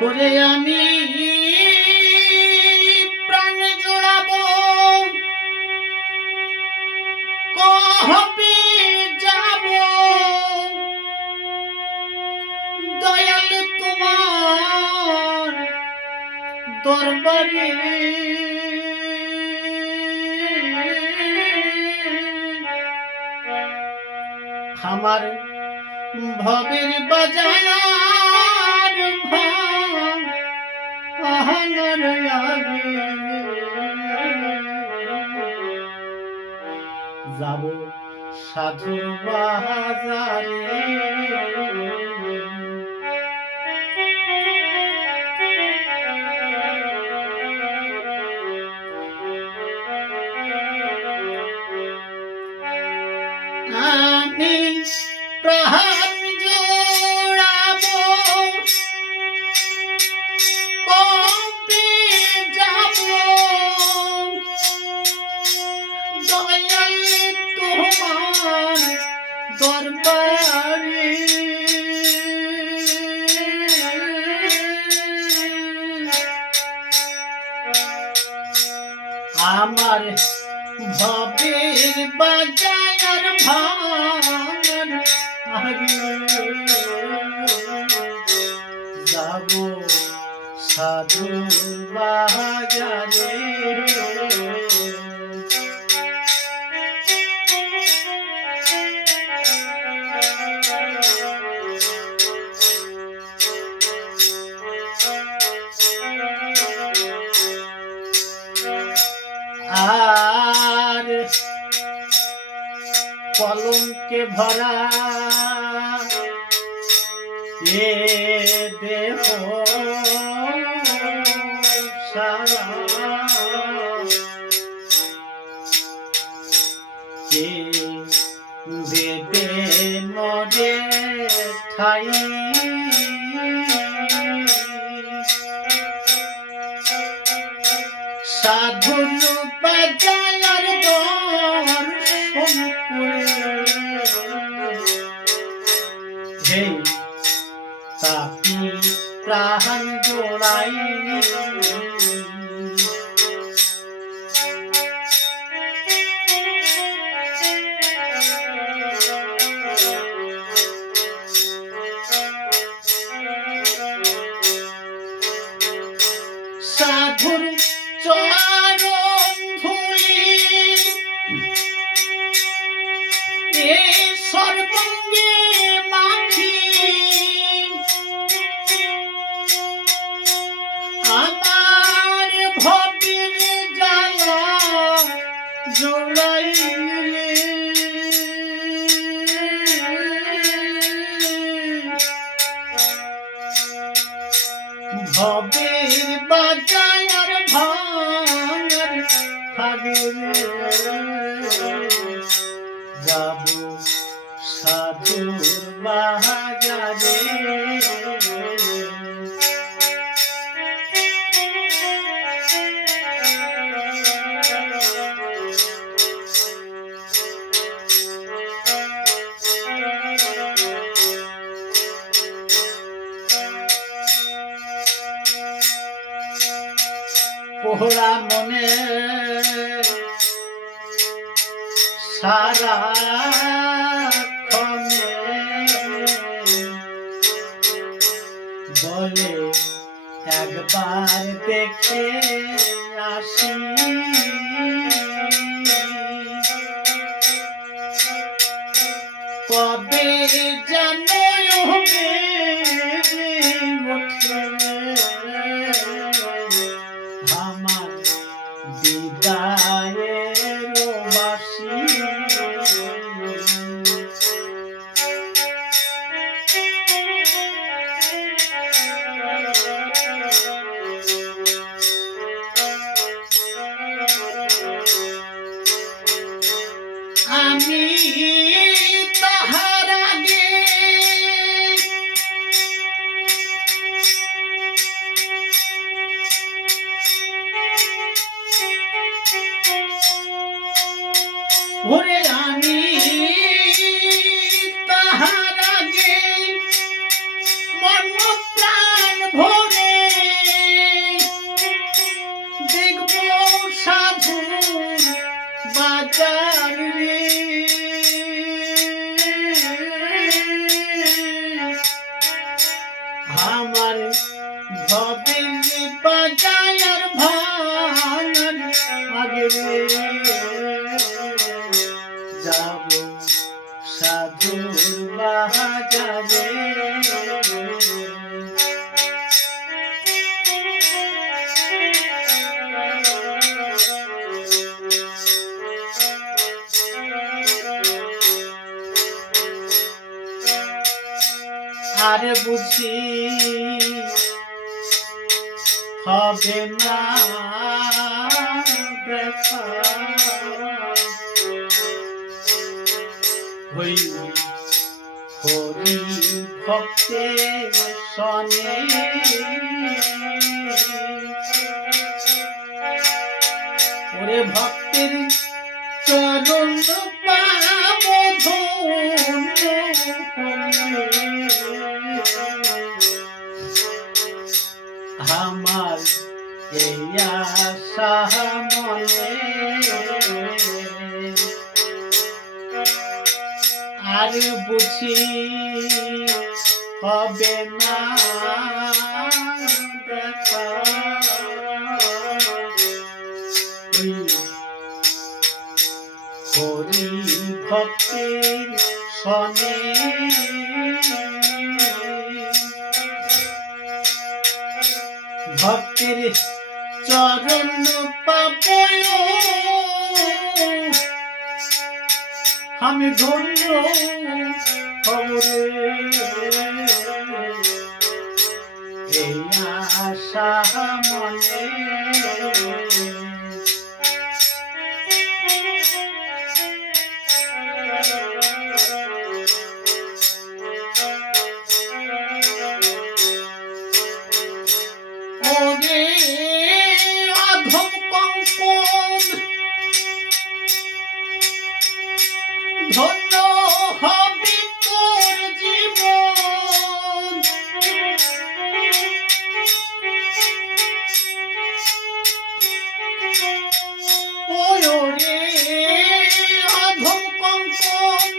করে আমি প্রাণ জোড়াবো। কবে যাব। দয়াল তোমার দরবারে। আমার ভবের বাজার ভাঙার আগে যাব সাধু বাজারে আমার ভবির বাজার আগে যাব সাধু বাজারে। ভরা। এ দেহ সারা। দেবে মরে ঠাই। সাধুর বাজার সর্বঙ্গে মাখি। আমার ভবির জ্বালা জোড়াইলে। ভবের বাজার সারা বলে একবার দেখে আসি। কবে জানো হবে ওরে বুঝি হবে না হরি ভক্তের সনে ওরে ভক্তের চরণ পাব ধন্য আমার এই আশা মনে। আর বুঝি হবে না ভক্তির সনে ভক্তির চরণ পাপ আমি ধন্য খবরে এই আশা মনে ধন্য হবে তোর জীবন। ওরে অধম কঙ্কন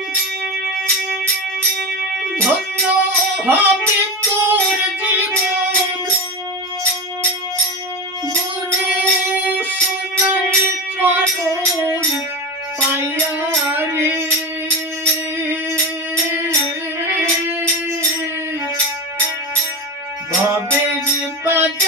ধন্য হবে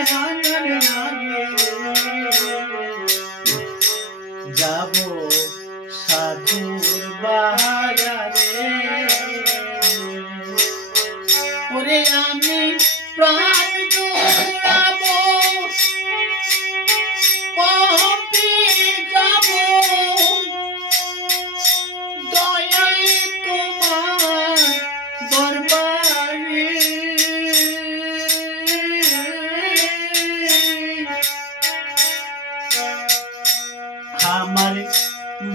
my heart আমার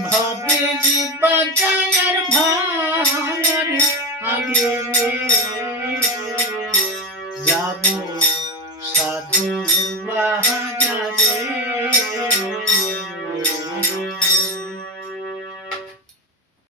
ভবের বাজার ভাঙার আগে যাব।